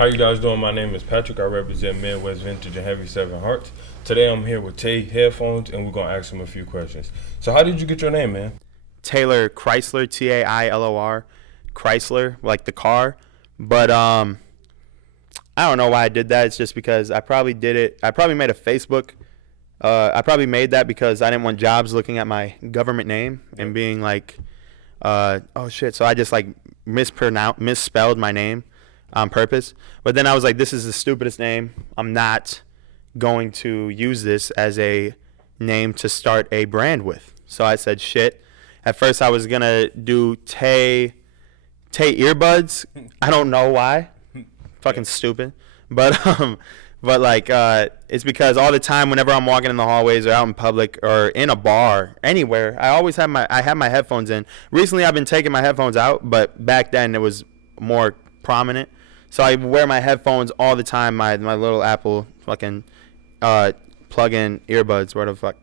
How you guys doing? My name is Patrick. I represent Midwest Vintage and Heavy 7 Hearts. Today I'm here with TayHeadPhones and we're going to ask him a few questions. So how did you get your name, man? Taylor Chrysler, Tailor, Chrysler, like the car. But I don't know why I did that. It's just because I probably did it. I probably made a Facebook. I probably made that because I didn't want jobs looking at my government name and being like, oh shit. So I just like misspelled my name on purpose. But then I was like, this is the stupidest name. I'm not going to use this as a name to start a brand with. So I said, shit. At first I was going to do Tay earbuds. I don't know why. Fucking stupid. But it's because all the time whenever I'm walking in the hallways or out in public or in a bar, anywhere, I always have my headphones in. Recently I've been taking my headphones out, but back then it was more prominent. So I wear my headphones all the time, my little Apple fucking plug-in earbuds, whatever the fuck.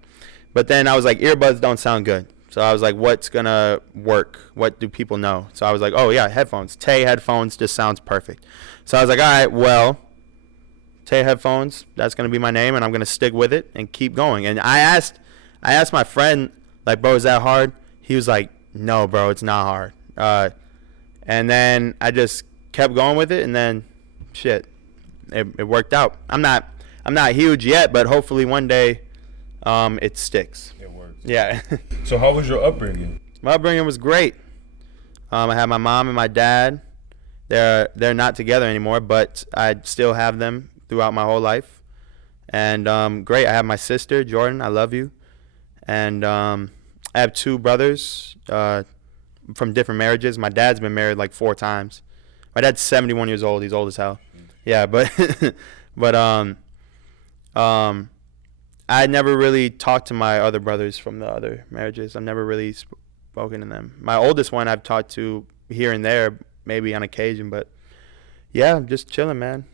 But then I was like, earbuds don't sound good. So I was like, what's going to work? What do people know? So I was like, oh, yeah, headphones. TayHeadPhones just sounds perfect. So I was like, all right, well, TayHeadPhones, that's going to be my name, and I'm going to stick with it and keep going. And I asked my friend, like, bro, is that hard? He was like, no, bro, it's not hard. And then I just kept going with it, and then shit, it worked out. I'm not huge yet, but hopefully one day it sticks. It works. Yeah. So how was your upbringing? My upbringing was great. I had my mom and my dad. They're not together anymore, but I still have them throughout my whole life. And great. I have my sister, Jordan. I love you. And I have two brothers from different marriages. My dad's been married like 4 times. My dad's 71 years old. He's old as hell. Yeah, but I never really talked to my other brothers from the other marriages. I've never really spoken to them. My oldest one I've talked to here and there, maybe on occasion, but yeah, I'm just chilling, man.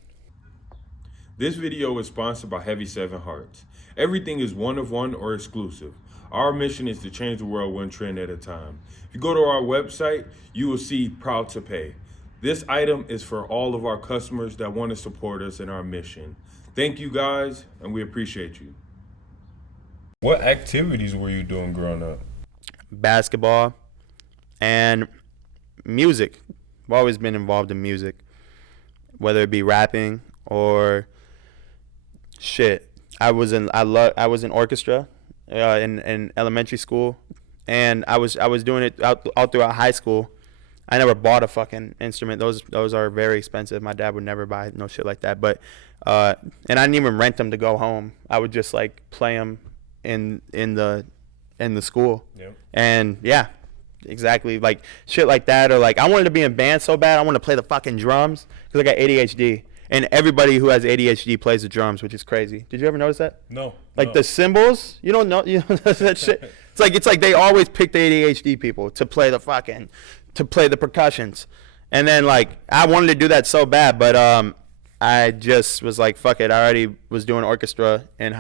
This video is sponsored by Heavy 7 Hearts. Everything is one of one or exclusive. Our mission is to change the world one trend at a time. If you go to our website, you will see Proud to Pay. This item is for all of our customers that want to support us in our mission. Thank you guys, and we appreciate you. What activities were you doing growing up? Basketball and music. I've always been involved in music, whether it be rapping or shit. I was in orchestra in elementary school, and I was doing it all throughout high school. I never bought a fucking instrument. Those are very expensive. My dad would never buy no shit like that. But and I didn't even rent them to go home. I would just like play them in the school. Yep. And yeah, exactly, like shit like that. Or like I wanted to be in band so bad. I wanted to play the fucking drums because I got ADHD. And everybody who has ADHD plays the drums, which is crazy. Did you ever notice that? No. Like the cymbals, you don't know that shit. It's like they always pick the ADHD people to play the percussions. And then like I wanted to do that so bad, but I just was like, fuck it. I already was doing orchestra in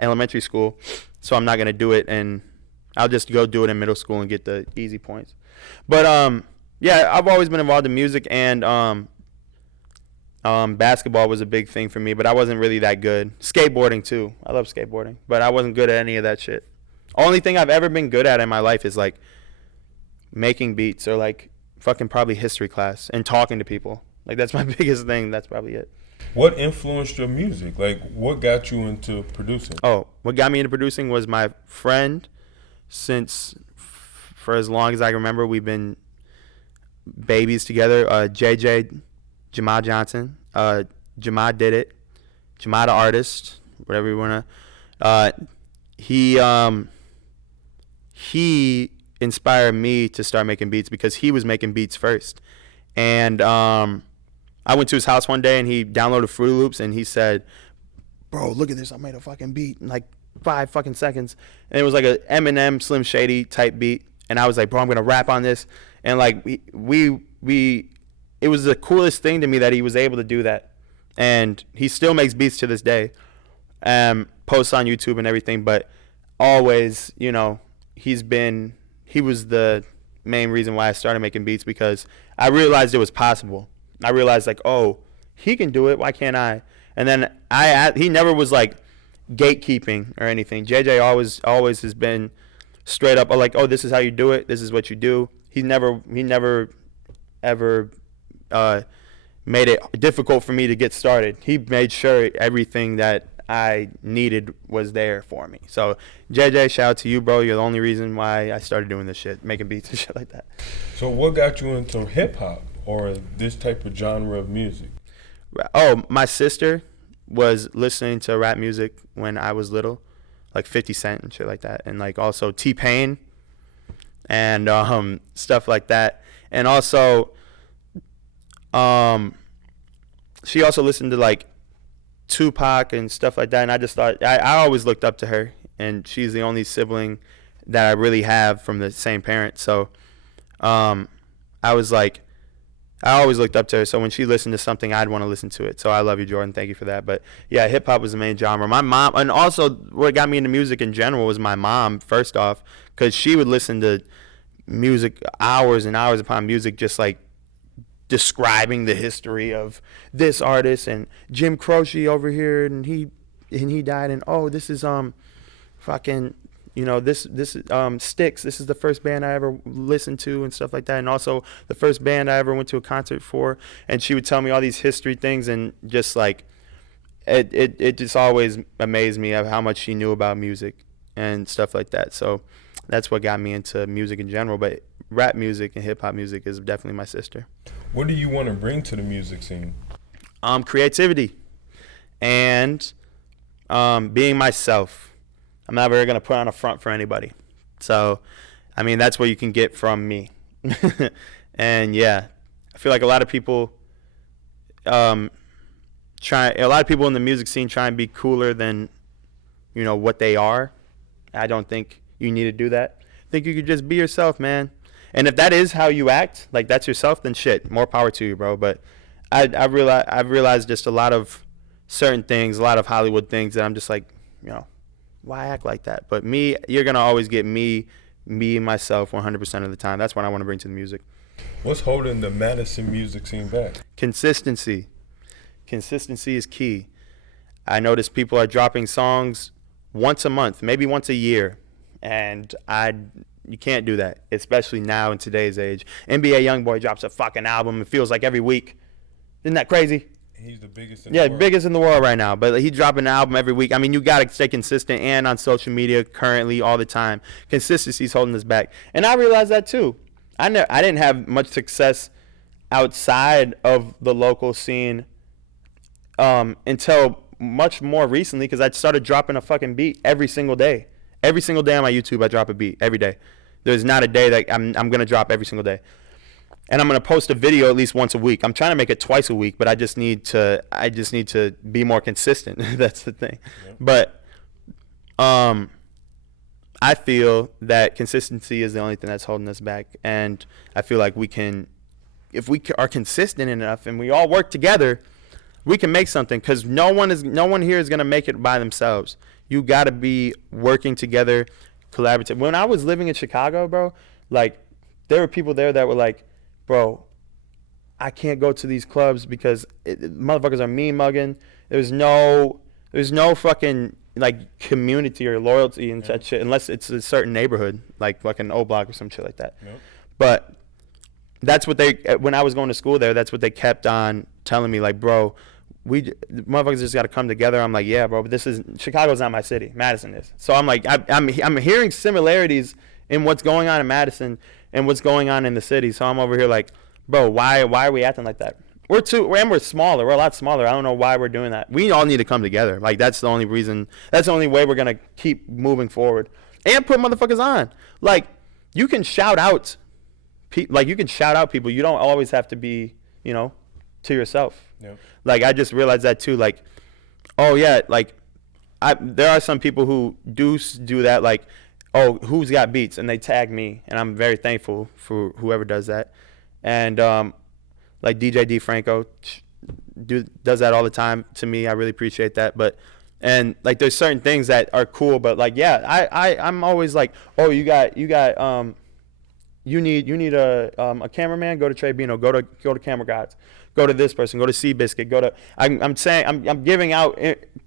elementary school, so I'm not gonna do it, and I'll just go do it in middle school and get the easy points. But yeah, I've always been involved in music, and basketball was a big thing for me, but I wasn't really that good. Skateboarding too. I love skateboarding, but I wasn't good at any of that shit. Only thing I've ever been good at in my life is like making beats or like fucking probably history class and talking to people. Like that's my biggest thing. That's probably it. What influenced your music? Like what got you into producing? Oh, what got me into producing was my friend. For as long as I can remember, we've been babies together. Jamad Johnson. Jamad did it. Jamad the artist, whatever you wanna. He inspired me to start making beats because he was making beats first. And I went to his house one day and he downloaded Fruity Loops and he said, bro, look at this. I made a fucking beat in like 5 fucking seconds. And it was like a Eminem Slim Shady type beat. And I was like, bro, I'm going to rap on this. And like it was the coolest thing to me that he was able to do that. And he still makes beats to this day, posts on YouTube and everything. But always, you know, he was the main reason why I started making beats, because I realized it was possible. I realized like, oh, he can do it. Why can't I? And then he never was like gatekeeping or anything. JJ always has been straight up like, oh, this is how you do it. This is what you do. He never ever made it difficult for me to get started. He made sure everything that I needed was there for me. So JJ, shout out to you, bro. You're the only reason why I started doing this shit, making beats and shit like that. So what got you into hip hop or this type of genre of music? Oh, my sister was listening to rap music when I was little, like 50 Cent and shit like that, and like also T-Pain and stuff like that. And also she also listened to like Tupac and stuff like that, and I just thought I always looked up to her, and she's the only sibling that I really have from the same parent. So I was like, I always looked up to her. So when she listened to something, I'd want to listen to it. So I love you, Jordan. Thank you for that. But yeah, hip hop was the main genre. My mom, and also what got me into music in general was my mom. First off, because she would listen to music hours and hours upon music, just like describing the history of this artist and Jim Croce over here, and he died, and oh, this is fucking, you know, this is Styx. This is the first band I ever listened to and stuff like that, and also the first band I ever went to a concert for. And she would tell me all these history things, and just like it just always amazed me of how much she knew about music and stuff like that. So that's what got me into music in general. But rap music and hip hop music is definitely my sister. What do you want to bring to the music scene? Creativity and being myself. I'm never going to put on a front for anybody. So, I mean, that's what you can get from me. And yeah, I feel like a lot of people in the music scene try and be cooler than, you know, what they are. I don't think you need to do that. I think you could just be yourself, man. And if that is how you act, like that's yourself, then shit, more power to you, bro. But I've realized just a lot of certain things, a lot of Hollywood things that I'm just like, you know, why act like that? But me, you're going to always get me, myself 100% of the time. That's what I want to bring to the music. What's holding the Madison music scene back? Consistency. Consistency is key. I notice people are dropping songs once a month, maybe once a year. And you can't do that, especially now in today's age. NBA YoungBoy drops a fucking album. It feels like every week. Isn't that crazy? He's the biggest in the world. Yeah, biggest in the world right now. But he's dropping an album every week. I mean, you got to stay consistent and on social media currently all the time. Consistency is holding us back. And I realized that too. I didn't have much success outside of the local scene until much more recently, because I started dropping a fucking beat every single day. Every single day on my YouTube, I drop a beat every day. There's not a day that I'm going to drop every single day. And I'm going to post a video at least once a week. I'm trying to make it twice a week, but I just need to be more consistent. That's the thing. Yeah. But I feel that consistency is the only thing that's holding us back. And I feel like if we are consistent enough and we all work together, we can make something, because no one here is going to make it by themselves. You got to be working together, collaborative. When I was living in Chicago, bro, like there were people there that were like, bro, I can't go to these clubs because motherfuckers are mean mugging. There's no fucking like community or loyalty and that shit, unless it's a certain neighborhood, like fucking O Block or some shit like that. Yep. But that's what when I was going to school there, that's what they kept on telling me, like, bro, motherfuckers just got to come together. I'm like, yeah, bro, but Chicago's not my city. Madison is. So I'm like, I'm hearing similarities in what's going on in Madison and what's going on in the city. So I'm over here like, bro, why are we acting like that? We're smaller. We're a lot smaller. I don't know why we're doing that. We all need to come together. Like, that's the only reason. That's the only way we're going to keep moving forward and put motherfuckers on. Like, you can shout out people. You don't always have to be, you know, to yourself. Yep. Like, I just realized that too. Like, oh yeah, like there are some people who do that. Like, oh, who's got beats, and they tag me, and I'm very thankful for whoever does that. And like DJ D Franco does that all the time to me. I really appreciate that. And like there's certain things that are cool, but like, yeah, I'm always like, oh, you got you need a cameraman, go to Trey Bino, go to Camera Gods, go to this person, go to Seabiscuit, go to. I'm giving out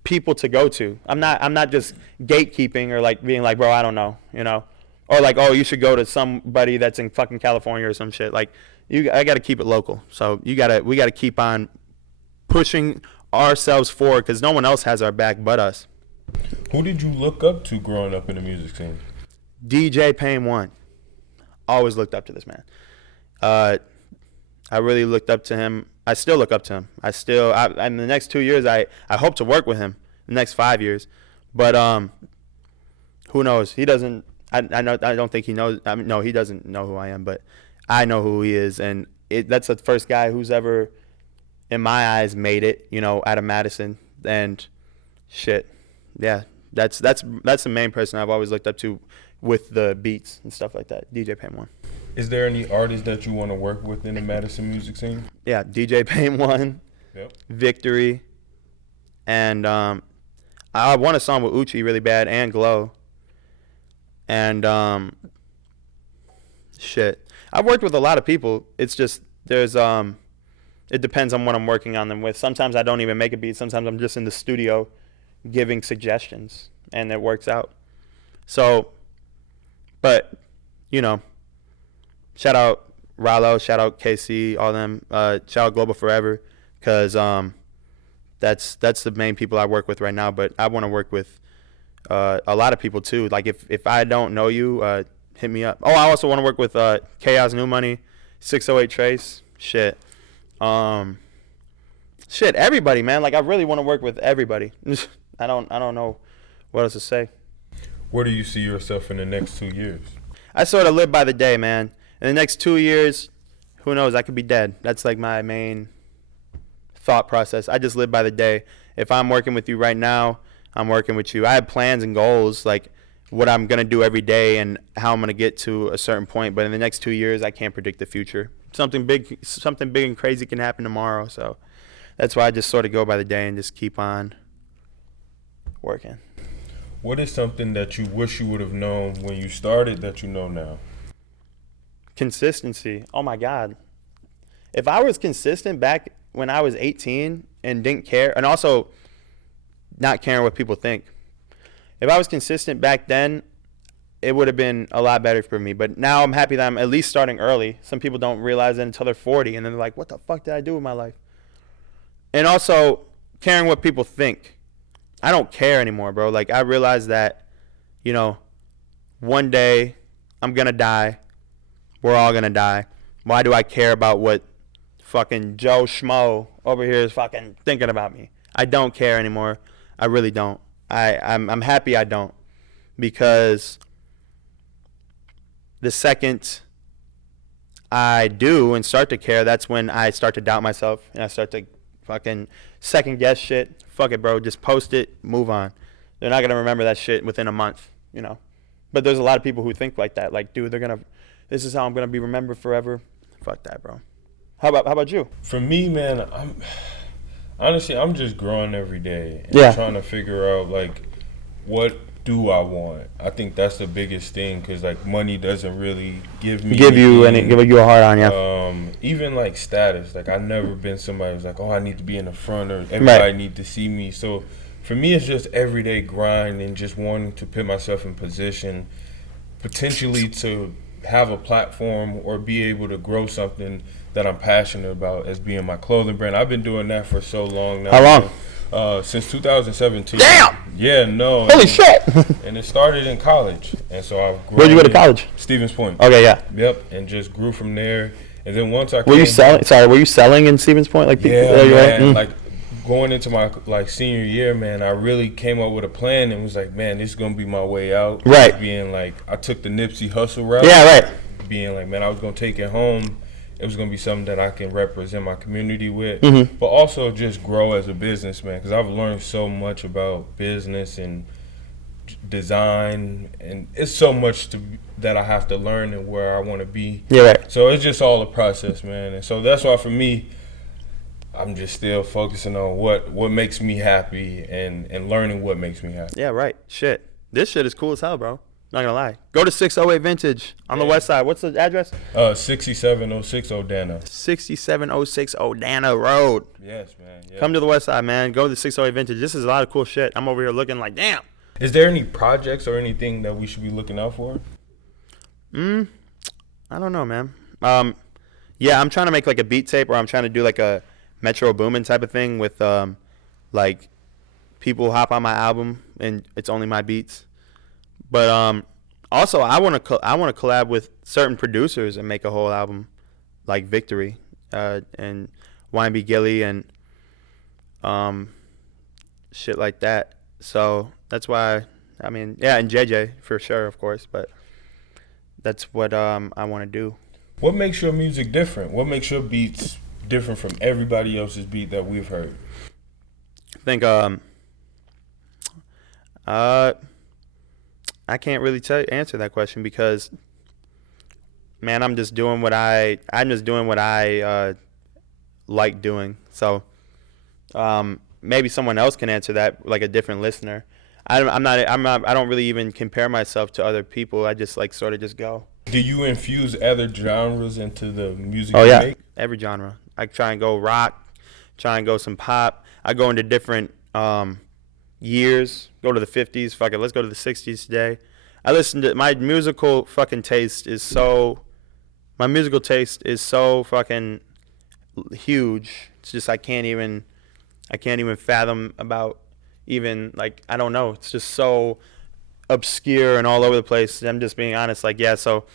people to go to. I'm not just gatekeeping or like being like, bro, I don't know, or like, oh, you should go to somebody that's in fucking California or some shit. Like, I got to keep it local. So we got to keep on pushing ourselves forward because no one else has our back but us. Who did you look up to growing up in the music scene? DJ Pain One. Always looked up to this man. I really looked up to him. I still look up to him. In the next 2 years, I hope to work with him. The next 5 years, but who knows? He doesn't. I don't think he knows. No, he doesn't know who I am, but I know who he is, and that's the first guy who's ever, in my eyes, made it. Out of Madison, and shit. Yeah, that's the main person I've always looked up to with the beats and stuff like that. DJ Pain One. Is there any artists that you want to work with in the Madison music scene? Yeah, DJ Pain One, yep. Victory, and I want a song with Uchi really bad and Glow. And shit. I've worked with a lot of people. It's just there's it depends on what I'm working on them with. Sometimes I don't even make a beat. Sometimes I'm just in the studio giving suggestions and it works out. So, but shout out Rallo, shout out KC, all them, shout out Global Forever, because that's the main people I work with right now. But I want to work with a lot of people too. Like if I don't know you, hit me up. Oh, I also want to work with Chaos New Money, 608 Trace, shit, everybody, man. Like I really want to work with everybody. I don't know what else to say. Where do you see yourself in the next 2 years? I sort of live by the day, man. In the next 2 years, who knows? I could be dead. That's like my main thought process. I just live by the day. If I'm working with you right now, I'm working with you. I have plans and goals, like what I'm going to do every day and how I'm going to get to a certain point. But in the next 2 years, I can't predict the future. Something big and crazy can happen tomorrow. So that's why I just sort of go by the day and just keep on working. What is something that you wish you would have known when you started that you know now? Consistency. Oh my God. If I was consistent back when I was 18 and didn't care, and also not caring what people think. If I was consistent back then, it would have been a lot better for me. But now I'm happy that I'm at least starting early. Some people don't realize it until they're 40, and then they're like, what the fuck did I do with my life? And also caring what people think. I don't care anymore, bro. Like, I realize that, one day I'm going to die. We're all going to die. Why do I care about what fucking Joe Schmo over here is fucking thinking about me? I don't care anymore. I really don't. I'm happy I don't. Because the second I do and start to care, that's when I start to doubt myself and I start to fucking second guess shit. Fuck it, bro. Just post it, move on. They're not going to remember that shit within a month, But there's a lot of people who think like that. Like, dude, this is how I'm going to be remembered forever. Fuck that, bro. How about you? For me, man, I'm just growing every day and trying to figure out, like, what do I want? I think that's the biggest thing because, like, money doesn't really give you a hard on, yeah. Even, like, status. Like, I've never been somebody who's like, oh, I need to be in the front or everybody need to see me. So, for me, it's just everyday grind and just wanting to put myself in position potentially to have a platform or be able to grow something that I'm passionate about as being my clothing brand. I've been doing that for so long now. How long? Since 2017. Damn! Yeah, no. Holy shit! And it started in college. And so I've grown. Where'd you go to college? Stevens Point. Okay, yeah. Yep, and just grew from there. And then once I were you selling in Stevens Point? Like people, yeah, man. Right? Like going into my senior year, man, I really came up with a plan and was like, man, this is gonna be my way out. Right. Being like, I took the Nipsey Hussle route. Yeah, right. Being like, man, I was gonna take it home. It was gonna be something that I can represent my community with, but also just grow as a businessman because I've learned so much about business and design, and it's so much that I have to learn and where I want to be. Yeah, right. So it's just all a process, man. And so that's why for me, I'm just still focusing on what makes me happy and learning what makes me happy. Yeah, right. Shit. This shit is cool as hell, bro. Not gonna lie. Go to 608 Vintage on the west side. What's the address? 6706 Odana. 6706 Odana Road. Yes, man. Yes. Come to the west side, man. Go to 608 Vintage. This is a lot of cool shit. I'm over here looking like, damn. Is there any projects or anything that we should be looking out for? I don't know, man. Yeah, I'm trying to make like a beat tape, or I'm trying to do like a Metro Boomin type of thing with like people hop on my album and it's only my beats. But also I want to collab with certain producers and make a whole album, like Victory and YB Gilly and shit like that. So that's why, I mean, yeah, and JJ for sure, of course. But that's what I want to do. What makes your music different? What makes your beats different from everybody else's beat that we've heard? I think I can't really answer that question because, man, I'm just doing what I like doing. So maybe someone else can answer that, like a different listener. I don't really even compare myself to other people. I just like sort of just go. Do you infuse other genres into the music you make? Oh, yeah. Every genre. I try and go rock, try and go some pop. I go into different years. Go to the 50s. Fuck it, let's go to the 60s today. I listen to my musical taste is so fucking huge. It's just I can't even fathom about even, like, I don't know. It's just so obscure and all over the place. I'm just being honest. Like, yeah, so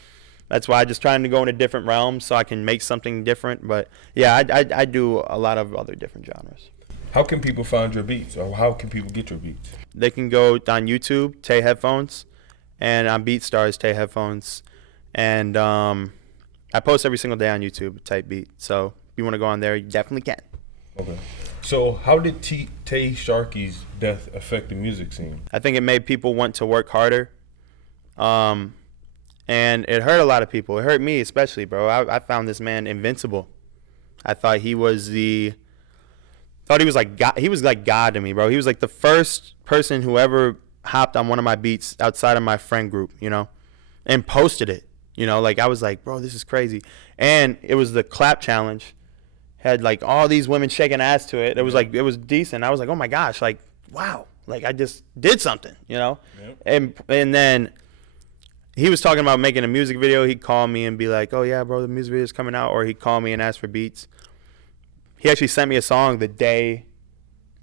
that's why I'm just trying to go into different realms so I can make something different. But yeah, I do a lot of other different genres. How can people find your beats, or how can people get your beats? They can go on YouTube, TayHeadPhones, and on BeatStars, TayHeadPhones. And I post every single day on YouTube, type beat. So if you want to go on there, you definitely can. Okay. So how did Tay Sharkey's death affect the music scene? I think it made people want to work harder. And it hurt a lot of people. It hurt me especially, bro. I found this man invincible. I thought he was like God. He was like God to me, bro. He was like the first person who ever hopped on one of my beats outside of my friend group, you know, and posted it. You know, like I was like, bro, this is crazy. And it was the clap challenge. Had like all these women shaking ass to it. It was like, it was decent. I was like, oh my gosh, like, wow, like I just did something, you know? Yep. And then he was talking about making a music video. He'd call me and be like, oh yeah, bro, the music video is coming out. Or he'd call me and ask for beats. He actually sent me a song the day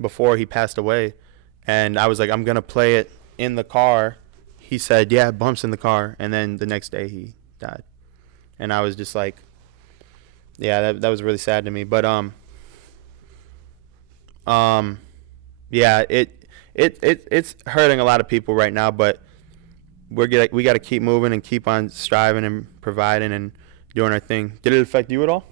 before he passed away. And I was like, I'm going to play it in the car. He said, yeah, bumps in the car. And then the next day he died. And I was just like, yeah, that was really sad to me. But yeah, it's hurting a lot of people right now. But we got to keep moving and keep on striving and providing and doing our thing. Did it affect you at all?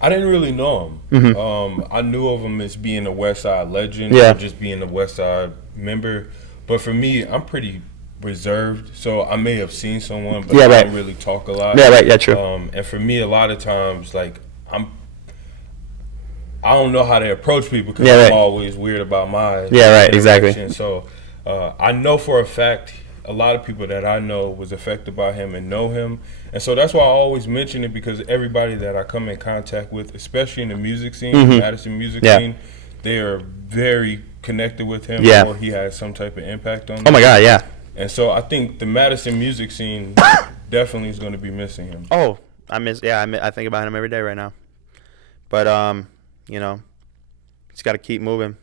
I didn't really know him. Mm-hmm. I knew of him as being a West Side legend, yeah, or just being a West Side member. But for me, I'm pretty reserved, so I may have seen someone, but yeah, I right. don't really talk a lot. Yeah, right. Yeah, true. And for me, a lot of times, like I don't know how to approach people because I'm always weird about my exactly. So I know for a fact a lot of people that I know was affected by him and know him, and so that's why I always mention it, because everybody that I come in contact with, especially in the music scene, the Madison music scene, they are very connected with him, or he has some type of impact on them. Oh my God, yeah. And so I think the Madison music scene definitely is going to be missing him. Oh, I think about him every day right now. But you know, just got to keep moving.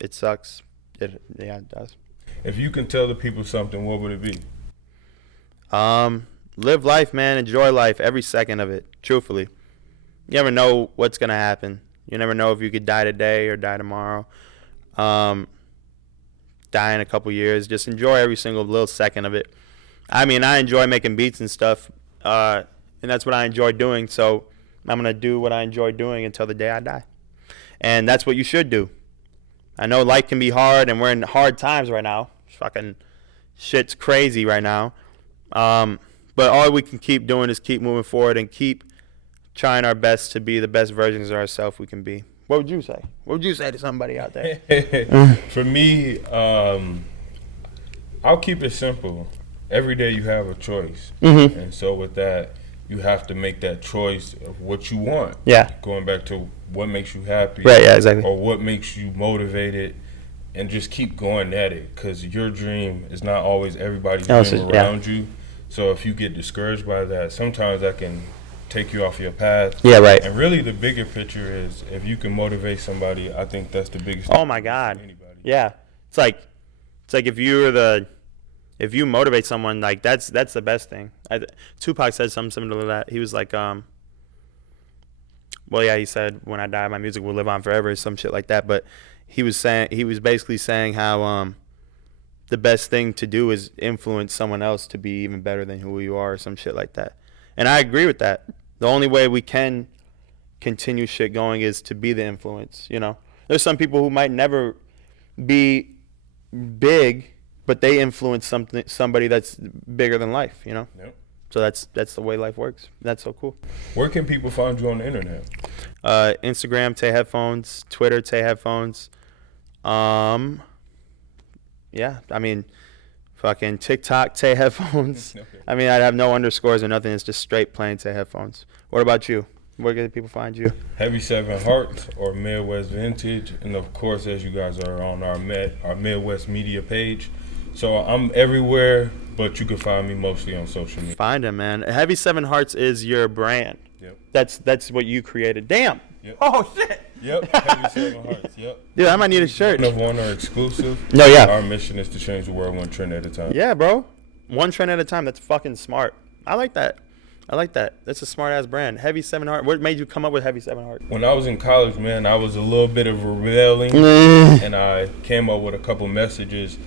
It sucks. It does. If you can tell the people something, what would it be? Live life, man. Enjoy life, every second of it. Truthfully, you never know what's gonna happen. You never know if you could die today or die tomorrow. Die in a couple years. Just enjoy every single little second of it. I mean, I enjoy making beats and stuff, and that's what I enjoy doing. So I'm gonna do what I enjoy doing until the day I die, and that's what you should do. I know life can be hard, and we're in hard times right now. Fucking shit's crazy right now. But all we can keep doing is keep moving forward and keep trying our best to be the best versions of ourselves we can be. What would you say? What would you say to somebody out there? For me, I'll keep it simple. every day you have a choice. Mm-hmm. And so with that, you have to make that choice of what you want. Yeah. Going back to what makes you happy. Right, yeah, exactly. Or what makes you motivated. And just keep going at it, because your dream is not always everybody's dream around you. So if you get discouraged by that, sometimes that can take you off your path. Yeah, right. And really the bigger picture is, if you can motivate somebody, I think that's the biggest Oh my God. Yeah. It's like if you motivate someone, like that's the best thing. Tupac said something similar to that. He was like, well, yeah, he said, when I die, my music will live on forever, some shit like that. But he was basically saying how the best thing to do is influence someone else to be even better than who you are, or some shit like that. And I agree with that. The only way we can continue shit going is to be the influence, you know? There's some people who might never be big, but they influence somebody that's bigger than life, you know? Yep. So that's the way life works. That's so cool. Where can people find you on the internet? Instagram, TayHeadPhones. Twitter, TayHeadPhones. Yeah, I mean, fucking TikTok, TayHeadPhones. Okay. I mean, I'd have no underscores or nothing. It's just straight plain TayHeadPhones. What about you? Where can people find you? Heavy 7 Hearts or Midwest Vintage, and of course, as you guys are on our Midwest Media page, so I'm everywhere, but you can find me mostly on social media. Find him, man. Heavy 7 Hearts is your brand. Yep. That's what you created. Damn. Yep. Oh shit. Yep. Heavy 7 Hearts. Yep. Dude, I might need a shirt. One of one are exclusive. No, yeah. Our mission is to change the world one trend at a time. Yeah, bro. One trend at a time. That's fucking smart. I like that. That's a smart ass brand. Heavy 7 Heart. What made you come up with Heavy 7 Heart? When I was in college, man, I was a little bit of rebelling, and I came up with a couple messages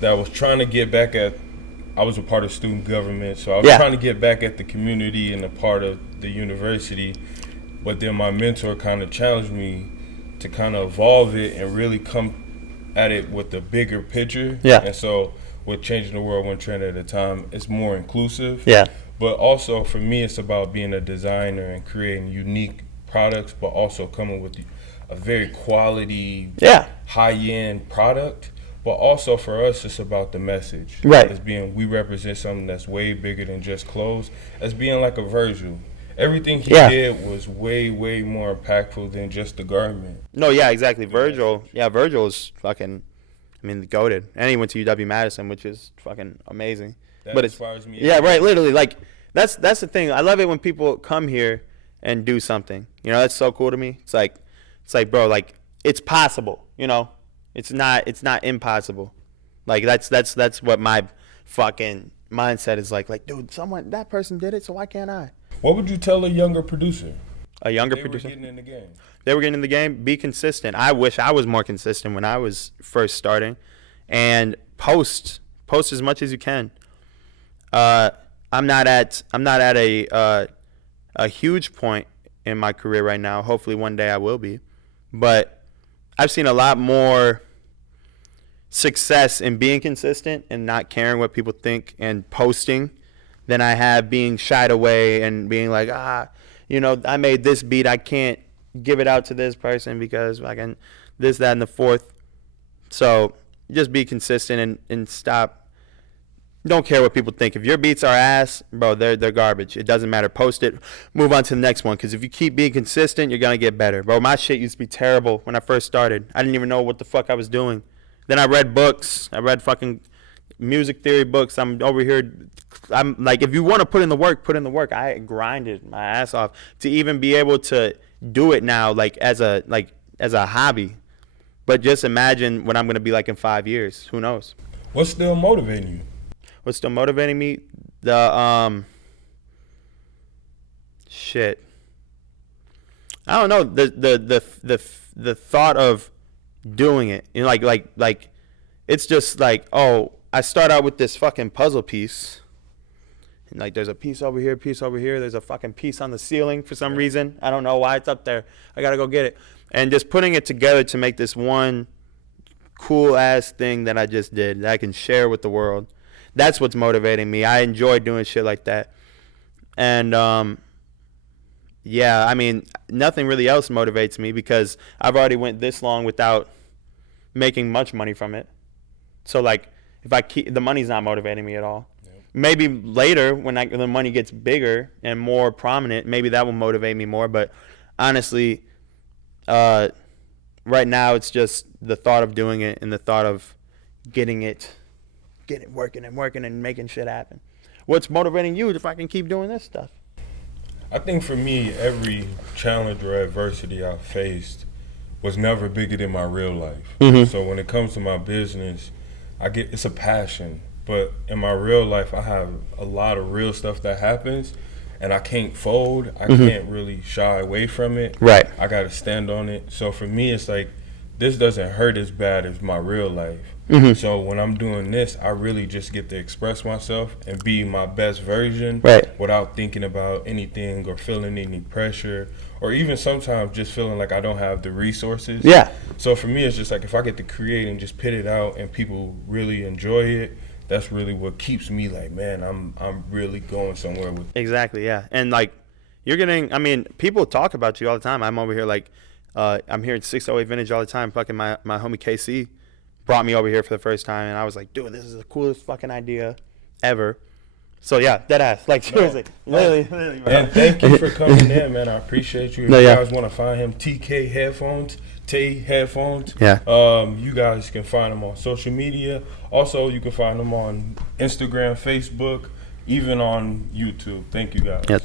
that I was trying to get back at. I was a part of student government, so I was trying to get back at the community and a part of the university. But then my mentor kind of challenged me to kind of evolve it and really come at it with the bigger picture. Yeah. And so with changing the world one trend at a time, it's more inclusive. Yeah. But also for me, it's about being a designer and creating unique products, but also coming with a very quality, high-end product. But also for us, it's about the message. Right. As being, we represent something that's way bigger than just clothes. As being like a Virgil. Everything he did was way, way more impactful than just the garment. No, yeah, exactly. Virgil is fucking, I mean, goated. And he went to UW-Madison, which is fucking amazing. That inspires me. Yeah, right, literally. Like, that's the thing. I love it when people come here and do something. You know, that's so cool to me. It's like, bro, like, it's possible, you know? It's not impossible. Like, that's what my fucking mindset is like, dude, that person did it, so why can't I? What would you tell a younger producer? A younger producer? They were getting in the game. They were getting in the game. Be consistent. I wish I was more consistent when I was first starting, and post as much as you can. I'm not at a huge point in my career right now. Hopefully one day I will be, but I've seen a lot more success in being consistent and not caring what people think and posting than I have being shied away and being like, you know, I made this beat, I can't give it out to this person because I can this, that, and the fourth. So just be consistent and stop. Don't care what people think. If your beats are ass, bro, they're garbage. It doesn't matter. Post it. Move on to the next one. Because if you keep being consistent, you're going to get better. Bro, my shit used to be terrible when I first started. I didn't even know what the fuck I was doing. Then I read books. I read fucking music theory books. I'm over here. I'm like, if you want to put in the work, put in the work. I grinded my ass off to even be able to do it now, like as a hobby. But just imagine what I'm going to be like in 5 years. Who knows? What's still motivating you? What's still motivating me? The shit. I don't know. The thought of doing it. You know, like it's just like, oh, I start out with this fucking puzzle piece. And like there's a piece over here, there's a fucking piece on the ceiling for some reason. I don't know why it's up there. I gotta go get it. And just putting it together to make this one cool ass thing that I just did that I can share with the world. That's what's motivating me. I enjoy doing shit like that. And yeah, I mean, nothing really else motivates me because I've already went this long without making much money from it. So like, if I keep, the money's not motivating me at all. Yep. maybe later when the money gets bigger and more prominent, maybe that will motivate me more. But honestly, right now it's just the thought of doing it and the thought of getting it working and making shit happen. What's motivating you if I can keep doing this stuff? I think for me, every challenge or adversity I faced was never bigger than my real life. So when it comes to my business, it's a passion. But in my real life, I have a lot of real stuff that happens, and I can't fold. I can't really shy away from it. Right. I got to stand on it. So for me, it's like this doesn't hurt as bad as my real life. So when I'm doing this, I really just get to express myself and be my best version without thinking about anything or feeling any pressure, or even sometimes just feeling like I don't have the resources. Yeah. So for me, it's just like if I get to create and just put it out and people really enjoy it, that's really what keeps me like, man, I'm really going somewhere with it. Exactly, yeah. And like you're getting, I mean, people talk about you all the time. I'm over here like I'm here at 608 Vintage all the time. Fucking my homie KC brought me over here for the first time, and I was like, dude, this is the coolest fucking idea ever. So yeah, dead ass. Like seriously. Literally, bro. And thank you for coming in, man. I appreciate you. If you guys want to find him, TayHeadPhones, TayHeadPhones. Yeah. You guys can find him on social media. Also, you can find him on Instagram, Facebook, even on YouTube. Thank you guys. Yeah.